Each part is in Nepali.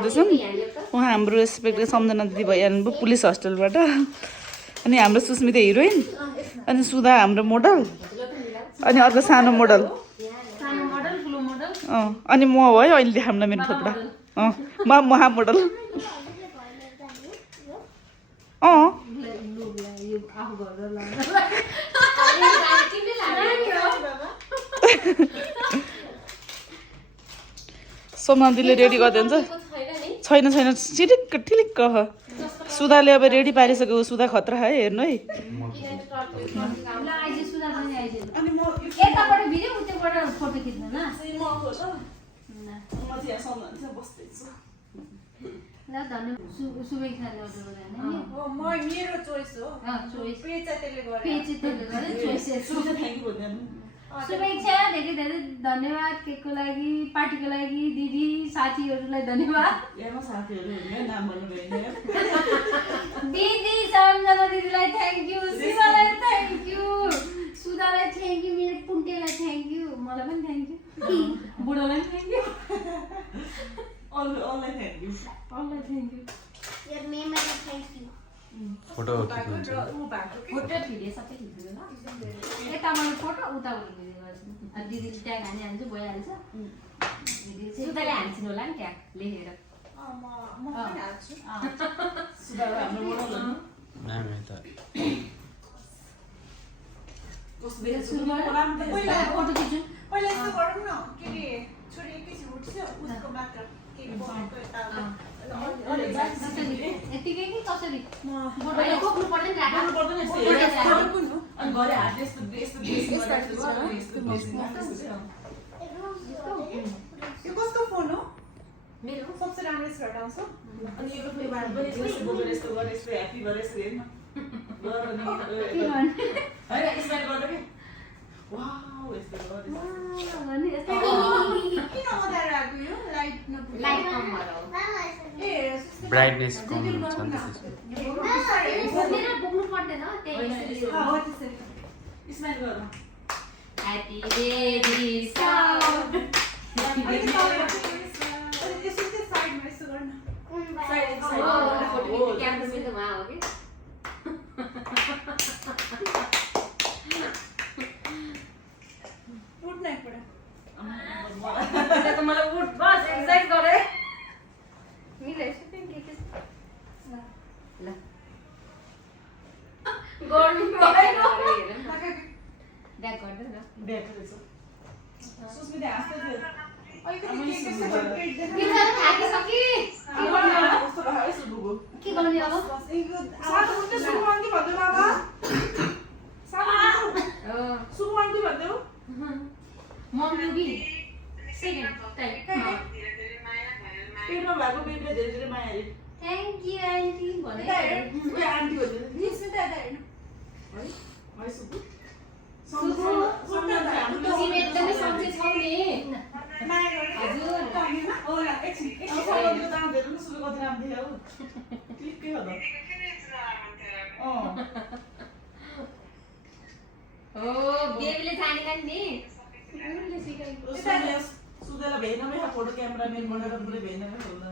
गर्दैछन् उहाँ हाम्रो रेस्पेक्टेड सम्झना दिदी भइहाल्नुभयो पुलिस हस्टेलबाट अनि हाम्रो सुस्मिता हिरोइन अनि सुधा हाम्रो मोडल अनि अर्को सानो मोडल अनि म हो है अहिले देखाउन मेरो फोटोबाट म महा मोडल सोमनाथीले रेडी गरिदिन्छ छैन छैन चिरिक्क टिलिक्क सुधाले अब रेडी पारिसक्यो सुधा खतरा है हेर्नु है शुभेच्छा धेरै धेरै धन्यवाद केकको लागि पार्टीको लागि दिदी साथीहरूलाई धन्यवाद दिदी सम्झना दिदीलाई थ्याङ्क यू शिवालाई थ्याङ्क यू सुधालाई थ्याङ्क यू मेरो पुन्टेलाई थ्याङ्क यू मलाई पनि थ्याङ्क यू बुढोलाई थ्याङ्क यू अललाई thank you Your memory, thank you. Photo photo खिच्यो सबै खिच्यो ल यताबाट फोटो उताबाट भिडियो गर्छु दिदीले ट्याग हानिहाल्छु भइहाल्छ दिदीले सुधाले हान्छन् होला नि ट्याग लेखेर फोटो खिच्छु पहिला यस्तो गरौँ न के रे छोरी एकैछिन उठ्छ उसको मात्र के बोकेको यता यतिकै कि कसरी बोक्नु पर्दैन राख्नु पर्दैन अनि गरे हातले यस्तो यो कसको फोन हो मेरो सबसे राम्रो स्कर्ट आउँछ अनि यो पनि बार पनि यस्तो बोकेर यस्तो गरे यस्तो ह्यापी गरे यस्तो हेर्न हैन स्माइल गर्दा के वाउ यस्तो गरे किन मदार आएको यो लाइट लाइट कम भएर ब्राइटनेस कम छ नि बोक्नु पर्दैन त्यही स्माइल गर ह्यापी बेबी साउन्ड यसो चाहिँ साइडमा यसो गर्न क्याम्पस पनि त वहाँ हो कि उठ्न एकपल्ट मलाई उठ बस एक्सर्साइज गरे गर्नु पर्दैन ब्याक गर्दैन ब्याक रहेछ सुस्मिता हाँस्दै थियो अलिकति के कस्तो पेट देखाउ बिचारा थाकिसके कस्तो भयो यसो डुबो के गर्ने अब सानो उठ्ने सुगन्धी भन्दै बाबा सानो सुगन्धी भन्दै हो मम लुबी सेकेन्ड टाइम पेटमा भएको बेबीले धेरै धेरै माया अरे थ्याङ्क यू आन्टी भने उयो आन्टी भन्दै सुस्मिता यता हेर्नु है है सुबु एकदमै सन्चै छौ नि माया गरेर हजुर हो ल एकछिन यो दाम हेर्नु न सुबु कति राम्रो देखियो क्लिकै हो त हो बेबीले जानेका नि सुदेला भेट्नमै फोटो क्यामेराम्यान बनाएर पुरै भेट्नमै खोल्दा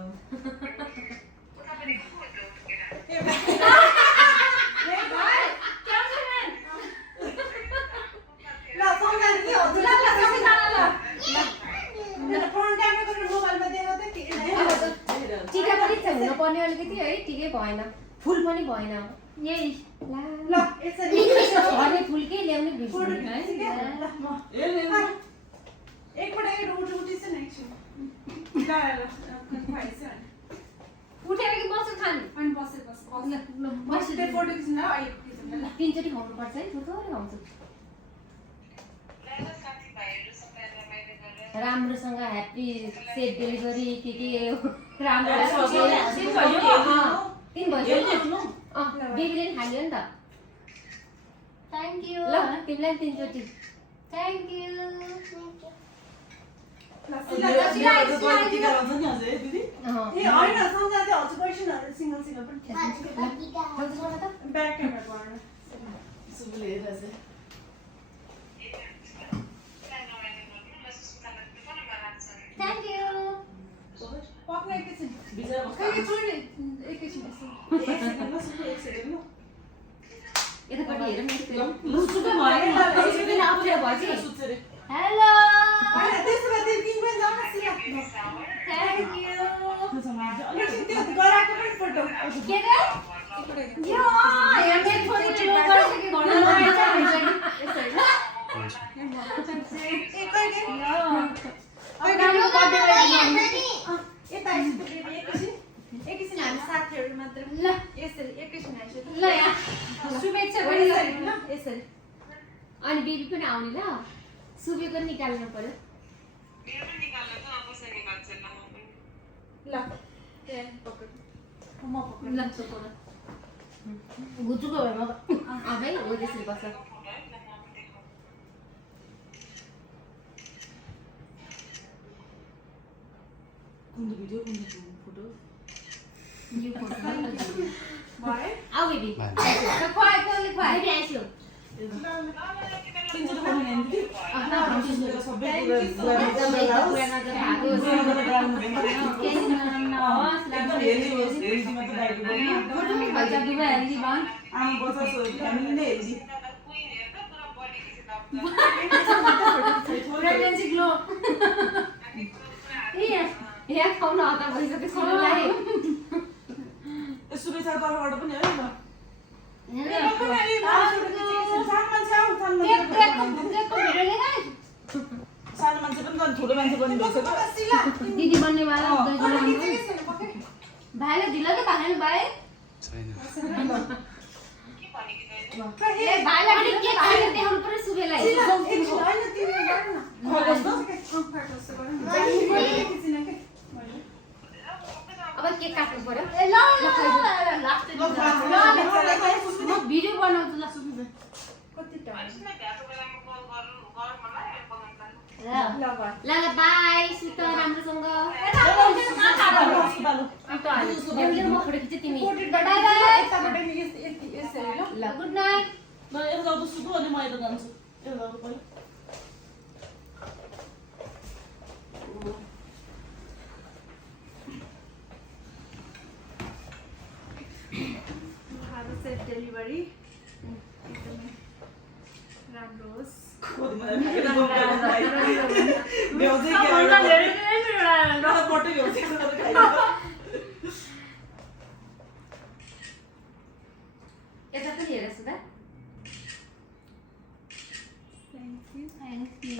टिका पनि हुनुपर्ने अलिकति है ठिकै भएन फुल पनि भएन यही ल घरमै फुल के ल्याउने बिर्सिनु है उठेर कि बस्नु खानु तिनचोटि खुवाउनु पर्छ है थोरै खुवाउँछु राम्रोसँग ह्याप्पी सेफ डेलिभरी के राम्रो तिन बज्यो बेबीले पनि खाल्यो नि त थ्याङ्क यू ल तिमीलाई पनि तिनचोटि थ्याङ्क यू पक्न एकैछिन अगाडिपट्टि हेर न यस्तो सुत्नु भयो नि त। किन अप्ठ्यारो भयो कि सुत्छ रे। हेलो होइन, त्यसो भए त्यो किन पनि जाऊ न सिला। थ्याङ्क यू एकछिन त्यो गराएको पनि फोटो। के रे यो यहाँ मेरो छोरीले लो गरिसके भन्न लगाएछ यसरी ए कहिले? राम्रो बर्थडे यता आइसु त बेबी एकछिन। एकछिन हामी साथीहरू मात्र। ल यसरी एकछिन आइसु त। ल यहाँ शुभेच्छा यसरी गरिसके ल यसरी। अनि बेबी पनि आउने ल सुबेको निकाल्नु पर्यो ल त्यहाँ पकड। म पकड। ल घुचुको भयो म भाइ हो त्यसरी बस्छ कुन भिडियो कुन फोटो? यो फोटो भयो? आऊ बेबी खुवाए कसले खुवाए बेबी आइसक्यो किन चाहिँ फोटो ल्याउनु दिदी? सबै पुरा नजर भागोस् एकदम हेल्दी होस्, हेल्दी मात्र डाइट गर्नु। आमा बच्चा फ्यामिली नै हेल्दी। प्रेग्नेन्सी ग्लो यहाँ खाउन हतार भइसक्यो सुरुलाई शुभेच्छा तर्फबाट पनि हो नि सानो मान्छे पनि झन् ठुलो मान्छे पनि भइसक्यो। दिदी बन्नेवाला भाइले ढिलो के भाइले भाइ छैन ए भाइलाई अनि के खाएर देखाउनु पर्यो सुबेलाई अब केक काट्नु पर्यो ए ल लास्ट म भिडियो बनाउँछु ल सुन्नु ल ल बाई सुत राम्रोसँग म फोटो खिच्छु तिमी ल गुड नाइट यता सुतु अनि म यता जान्छु। यता पहिला सेफ डेलिभरी एकदमै राम्रो होस्। यता पनि हेर सुधा थ्याङ्क यू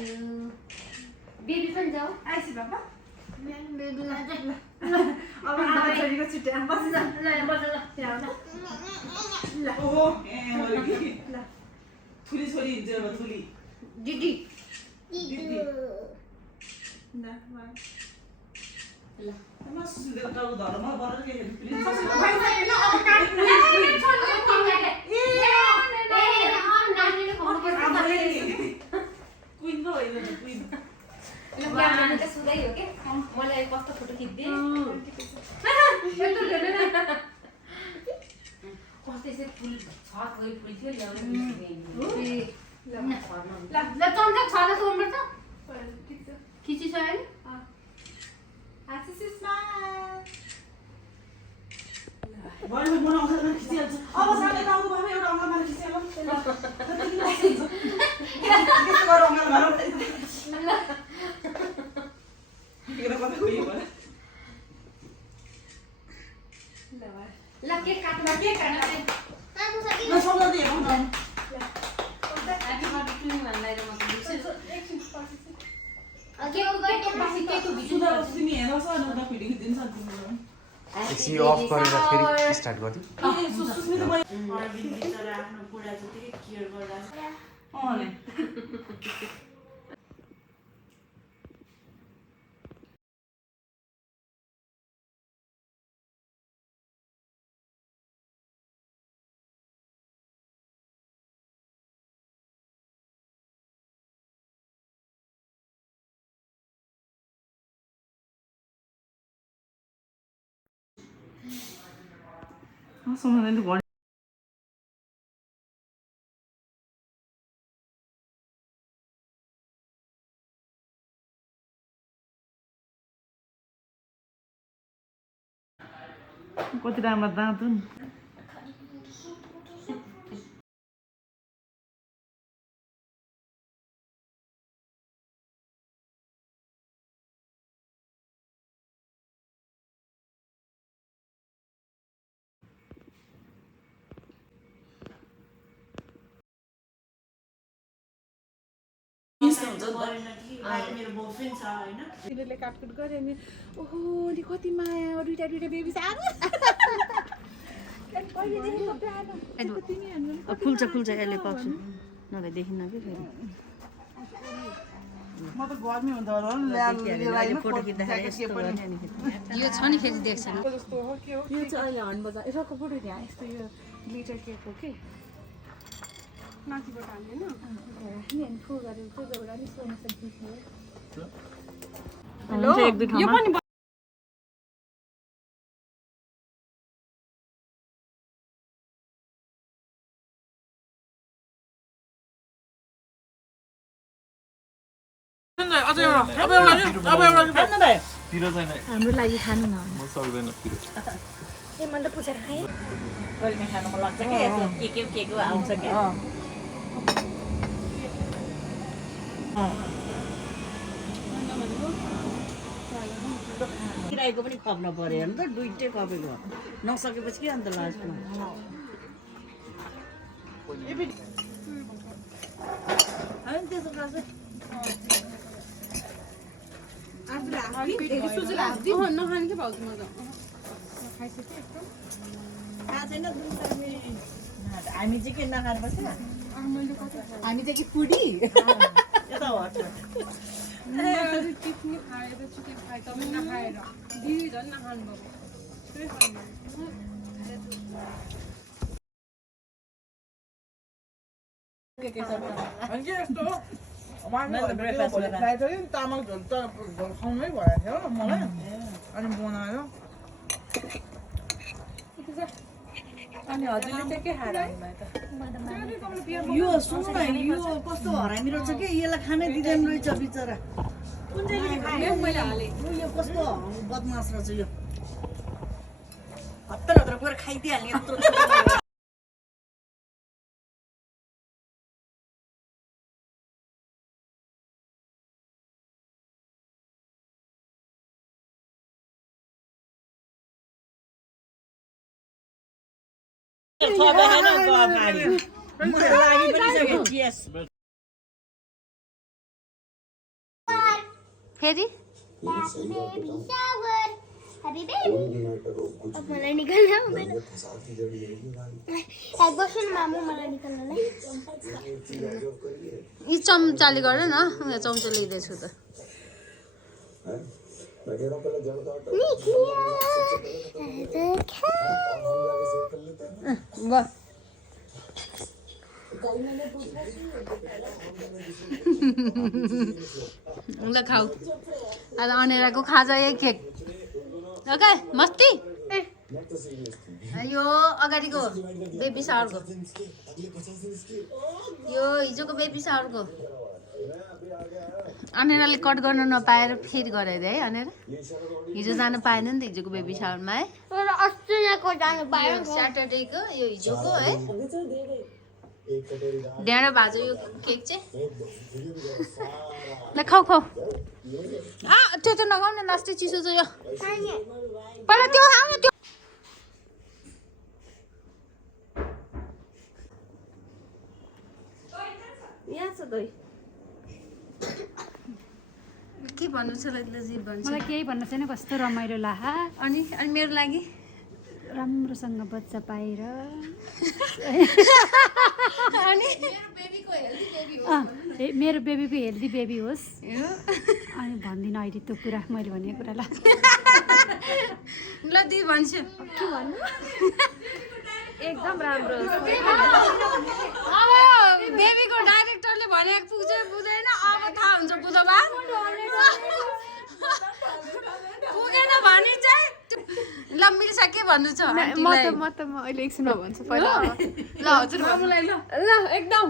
बेबी पनि जाऊ आइसी बाबा बेबीलाई अब आमा छोरीको छुट्टी बस्छ ल बस ल ल ओहो ल ठुली छोरी हिँड्छ अब ठुली दिदी दिदी ल बाई ल म सुन्दै त धर्म बरर के प्लिज नानीले खाउनु पर्छ क्वीन पो होइन क्वीन ल क्यामेरामा त सुधै हो के मलाई कस्तो फोटो खिच्दिए कस्तो यसरी फुल छ कोही फुल थियो ल्याउने ल चम्चा छ त सोर्नुपर्छ खिचिसक्यो नि भयो म अङ्कलमा खिचिहाल्छु। अब साथै आउनु भयो एउटा अङ्कलमा खिचिहालौँ। त्यस्तो गरेर अङ्कलमा कता गयो भयो ल केक काट्नु के खाना ल सम्झाउँदै हेरौँ न केकको सुधा तिमी हेर्नुहोस् अनि उता फिडिङ दिनु सक्दिनँ एकछिन अफ गरेर फेरि स्टार्ट गर्नु सुस्मिता बिचरा आफ्नो बुढा जतिकै केयर गर्दा सम्झँदै कति राम्रो दाँत हुन् मेरो बोयफ्रेन्ड छ होइन तिनीहरूले काटकुट गरे नि ओहो नि कति माया दुईटा बेबी सानो खुल्छ यसले पक्छु नभए देखिन्न कि फेरि म त गर्मी हुन्छ होला ल्याएर फोटो खिच्दाखेरि यस्तो गर्ने नि यो छ नि फेरि देख्छन् जस्तो हो के हो यो चाहिँ अहिले हर्न बजार यसको फोटो त्यहाँ यस्तो यो ग्लिटर केक हो कि माथिबाट हाल्दैन राख्ने अनि फुल गरेर चाहिँ एउटा नि सोना सक्दियो हेलो एक दुई ठाउँमा हाम्रो लागि खानु न म सक्दैन पिरो ए मैले पुछेर खाएँ कहिले खानु मन लाग्छ कि के आउँछ कि किरायको पनि खप्न पर्यो नि त दुईटै खपेको नसकेपछि के अन्त लास्टमा होइन त्यसो गर्छ नखाने के भाउजू म त थाहा छैन हामी चाहिँ के नखाएर बस्छ हामी चाहिँ कि पुडी यता हट टिफिन खाएर चिकन खाए तपाईँ नखाएर दिदी झन् नखानु ब्रेकफास्ट तामाङ झोल त खुवाउनै भएको थियो मलाई अनि बनायो अनि हजुरले चाहिँ के खाएर आउनुभयो त यो सुन न यो कस्तो हरामी रहेछ कि यसलाई खानै दिँदैन रहेछ बिचरा कुन चाहिँ मैले हालेँ यो कस्तो बदमास रहेछ यो हतार गएर खाइदिइहाल्ने यत्रो फेरि मलाई निकाल्न आउँदैन एक वर्ष मामु मलाई निकाल्नलाई यी चम्चाले गर न यहाँ चम्चा लिँदैछु त ल खाऊ आज अनेराको खाजा यही केक ओके मस्ती यो अगाडिको बेबी सावरको यो हिजोको बेबी सावरको अनेराले कट गर्न नपाएर फेरि गराइदियो है अनेरा हिजो जानु पाएन नि त हिजोको बेबी सावरमा है अस्ट्रेलियाको जानु पायो स्याटरडेको यो हिजोको है डाँडा भाजो यो केक चाहिँ ल खाऊ खाऊ त्यो त नखाऊ न लास्टै चिसो छ यो पहिला त्यो खाऊ न त्यो यहाँ छ दही के भन्नु छ लैजाजी भन्छ मलाई केही भन्न छैन कस्तो रमाइलो लाहा अनि मेरो लागि राम्रोसँग बच्चा पाएर अनि मेरो बेबीको हेल्दी बेबी होस् अनि भन्दिनँ अहिले त्यो कुरा मैले भनेको कुरा ल ल दिदी भन्छु के भन्नु एकदम राम्रो अब बेबीको डाइरेक्टरले भनेको पुग्छ पुग्दैन अब थाहा हुन्छ बुधबार पुगेन भने चाहिँ ल मिल्छ के भन्नु छ म त अहिले एकछिनमा भन्छु पहिला ल हजुर मामुलाई ल एकदम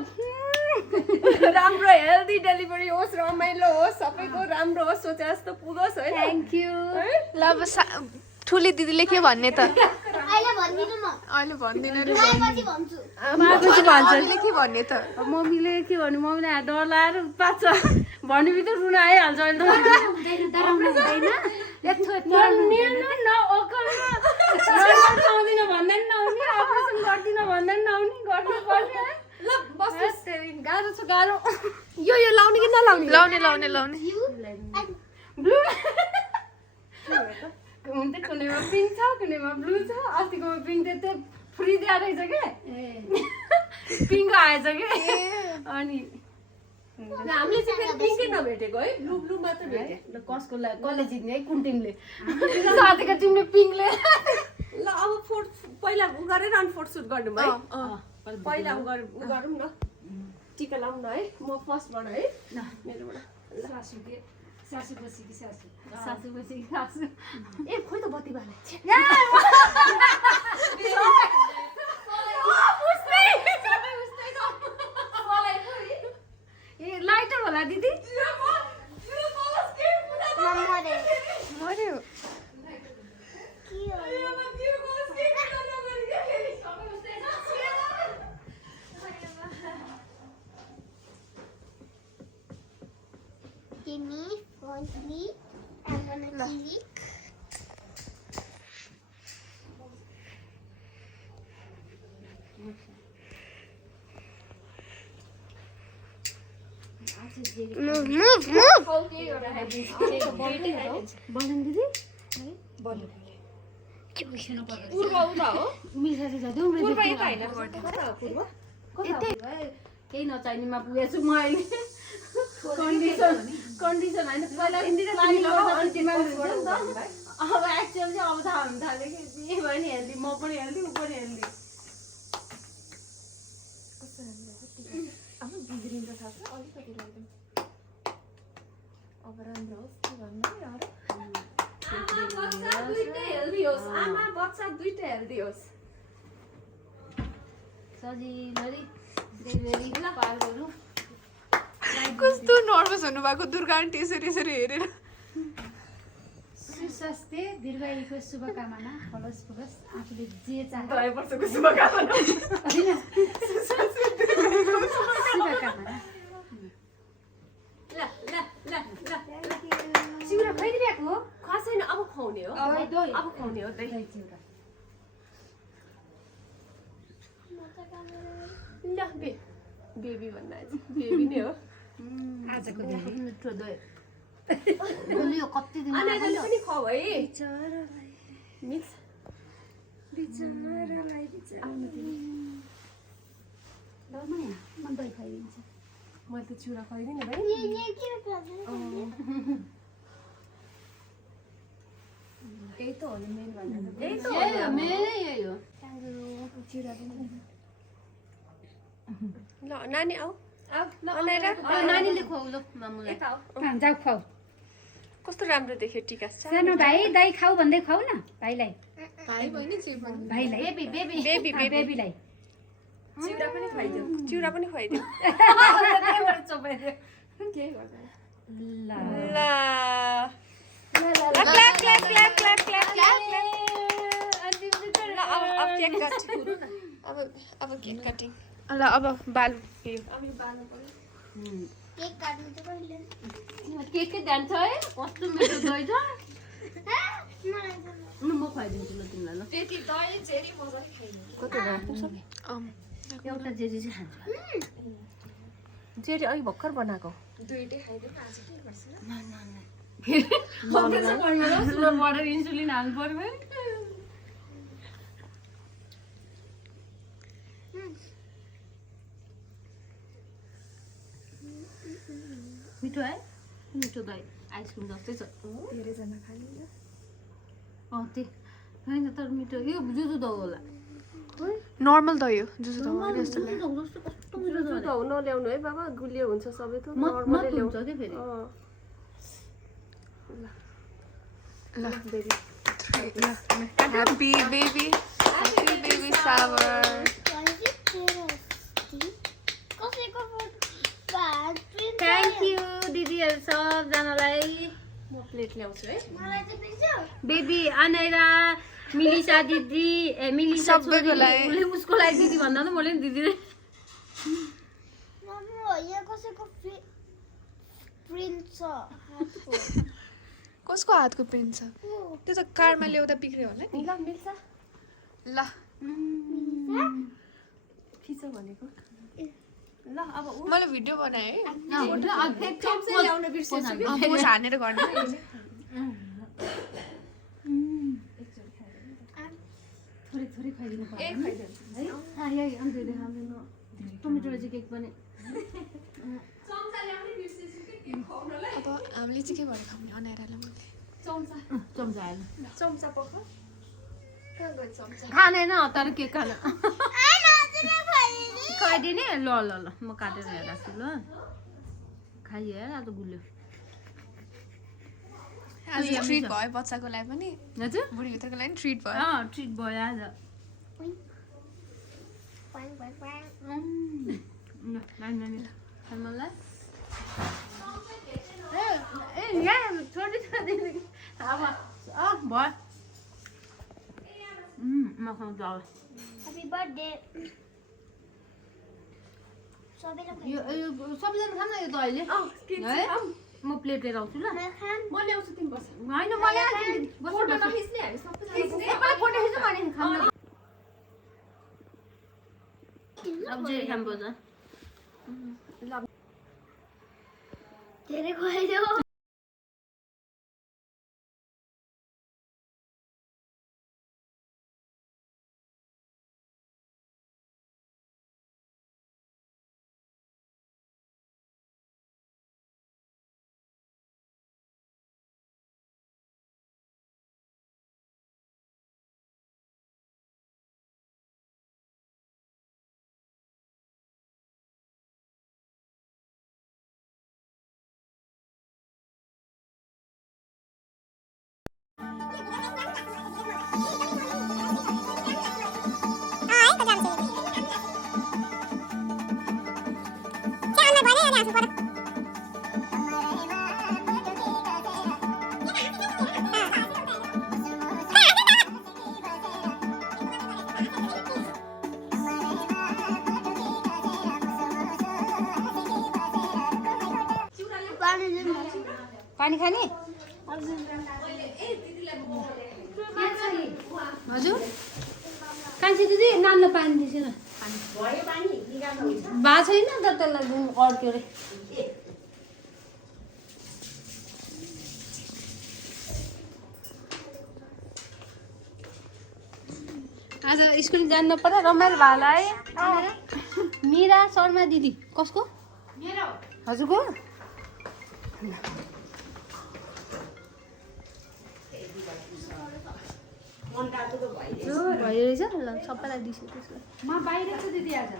राम्रो हेल्दी डेलिभरी होस् रमाइलो होस् सबैको राम्रो होस् सोचे जस्तो पुगोस् है थ्याङ्क यू ल अब ठुली दिदीले के भन्ने त अहिले भन्दिनु म अहिले भन्दिनँ खाएपछि भन्छु मम्मीले के भन्ने त मम्मीले के भन्नु मम्मीले डर लाएर उत्पात छ भन्ने बित्तिकै रुन आइहाल्छ अहिले त गाह्रो छ गाह्रो यो लाउने कि नलाउने लाउने लाउने लाउने ब्लू हुन्छ कुनैमा पिङ्क छ कुनैमा ब्लू छ अस्तिकोमा पिङ्क त्यो फ्रिज रहेछ क्या पिङ्क आएछ कि अनि हामीले चाहिँ फेरि पिङ्कै नभेटेको है ब्लू ब्लू मात्र भेट्यो कसको कसले जित्ने है कुन टिमले साथीको टिमले पिङ्कले ल अब फोर्थ पहिला उ गरेर अनि फोर्थ सुट गर्नु है पहिला उ गरौँ न टिका लाउँ न है म फर्स्टबाट है मेरोबाट सासू बसी कि सासू सासू बसी कि सासू ए खोइ त बत्ती बाले ए लाइटर होला दिदी मर्यो Give me, want me, I'm gonna click. Move, move, move! बलन दिदी पूर्व उता हो मिल्छ जाँदै पूर्व यता हैन पूर्व केही नचाहिनेमा पुगेछु म अहिले कन्डिसन होइन पहिला अब एक्चुअल चाहिँ अब थाहा हुन थाल्यो कि जे भयो नि हेल्दी म पनि हेल्दी ऊ पनि हेल्दी अब बिग्रिन्छ थाहा छ अलिकति राख्दिउँ अब राम्रो होस् के भन्नु दुइटै हेल्दी होस् आमा बच्चा दुइटै हेल्दी होस् सजिलो डेलिभरी पार गरौँ कस्तो नर्भस हुनुभएको दुर्गा आन्टी यसरी यसरी हेरेर सुस्वास्थ्य दीर्घायुको शुभकामना फलोस् फुलोस् आफूले जे चाहे 2 वर्षको शुभकामना शुभकामना ल ल ल ल चिउरा खुवाइदिरहेको हो खसेन अब खुवाउने हो अब खुवाउने हो त्यही चिउरा ल बेबी भन्न आज बेबी नै हो आजको मिठो दही बोलियो कति दिन अनाजले पनि खुवाऊ है मिक्स बिचरालाई मन दही खाइदिन्छ मैले त चिउरा खुवाइदिने भाइ त्यही त हो नि मेन भनेर त्यही त हो मेरै यही हो चिउरा पनि ल नानी आऊ नानीले खुवाउ ल मामुलाई जाऊ खुवाऊ कस्तो राम्रो देख्यो टिका सानो भाइ दही खाऊ भन्दै खुवाऊ न भाइलाई भाइ बहिनी भाइलाई बेबी बेबीलाई चिउरा पनि खुवाइदियो चिउरा पनि खुवाइदियो चपाइदियो केही गर्दैन ल ल clap clap clap clap clap clap ल अब केक कट अब केक कटिङ ल अब बालु पियो अब यो बाल्नु पर्यो केक काट्नु चाहिँ कहिले केकै ध्यान छ है कस्तो मिठो दही छ मलाई त म खुवाइदिन्छु ल तिमीलाई ल त्यति दही चेरी मजाले खाइदिनु एउटा जेजी चाहिँ खान्छु जेरी अघि भर्खर बनाएको दुईटै खाइदिउँ आज के गर्छ बढेर इन्सुलिन हाल्नु पर्यो है मिठो है मिठो दही आइसक्रिम जस्तै छ धेरैजना खाइदिन्छ त्यही होइन तर मिठो यो जुदु दही होला नर्मल दही हो जुसो दही जस्तो कस्तो मिठो जुसो दही नल्याउनु है बाबा गुलियो हुन्छ सबै थोक मत नर्मलै ल्याउ हुन्छ के फेरि ल बेबी ह्यापी बेबी सावर कसैको थ्याङ्क यू दिदीहरू सबजनालाई म प्लेट ल्याउँछु है मलाई चाहिँ दिन्छौ बेबी अनाइरा मिलिसा दिदी मिलिसा सबैको लागि। उसले उसको लागि दिदी भन्दा त मैले पनि दिदी मम्मी यहाँ कसैको प्रिन्ट छ हातको कसको हातको पेन छ त्यो त कारमा ल्याउँदा बिग्रियो होला नि ल मिल्छ ल खिच भनेको ल अब मैले भिडियो बनाएँ है चम्चा ल्याउन बिर्सेछु कि पोज हानेर गर्ने थोरै थोरै खाइदिनु पर्यो ए खाइदिनु है यही अन्त हाम्रो टमेटो चाहिँ केक पनि चम्चा ल्याउनै बिर्सेछु कि केक खुवाउनलाई अब हामीले चाहिँ के भएर खाउने अनाइरालाई मैले चम्चा हाल्नु चम्चा पख कहाँ गयो चम्चा खाँदैन तर केक खान खाइदिने ल ल ल म काटेर हेर्छु ल खाइहेर आज गुल्यो आज ट्रिट भयो बच्चाको लागि पनि हजुर बुढी भित्रको लागि ट्रिट भयो ट्रिट भयो आज नानी मलाई ए यहाँ छोडी छोडिदिनु अब भयो म खुवाउँछु अब Happy birthday. यो सबैजना खान यो त अहिले है म प्लेट लिएर आउँछु ल म ल्याउँछु तिमी बस होइन मलाई फोटो नखिच्ने हामी सबैजना फोटो खिच्नु भने खानु अब जे खानु पर्छ धेरै खुवाइदेऊ पानी खाने हजुर कान्छी दिदी नानीलाई पानी दिन्छ न भएको छैन त त्यसलाई अड्क्यो अरे आज स्कुल जानु पर्यो रमाइलो भाला है मीरा शर्मा दिदी कसको हजुरको भयो रहेछ ल सबैलाई दिन्छु त्यसलाई म बाहिर छु दिदी आज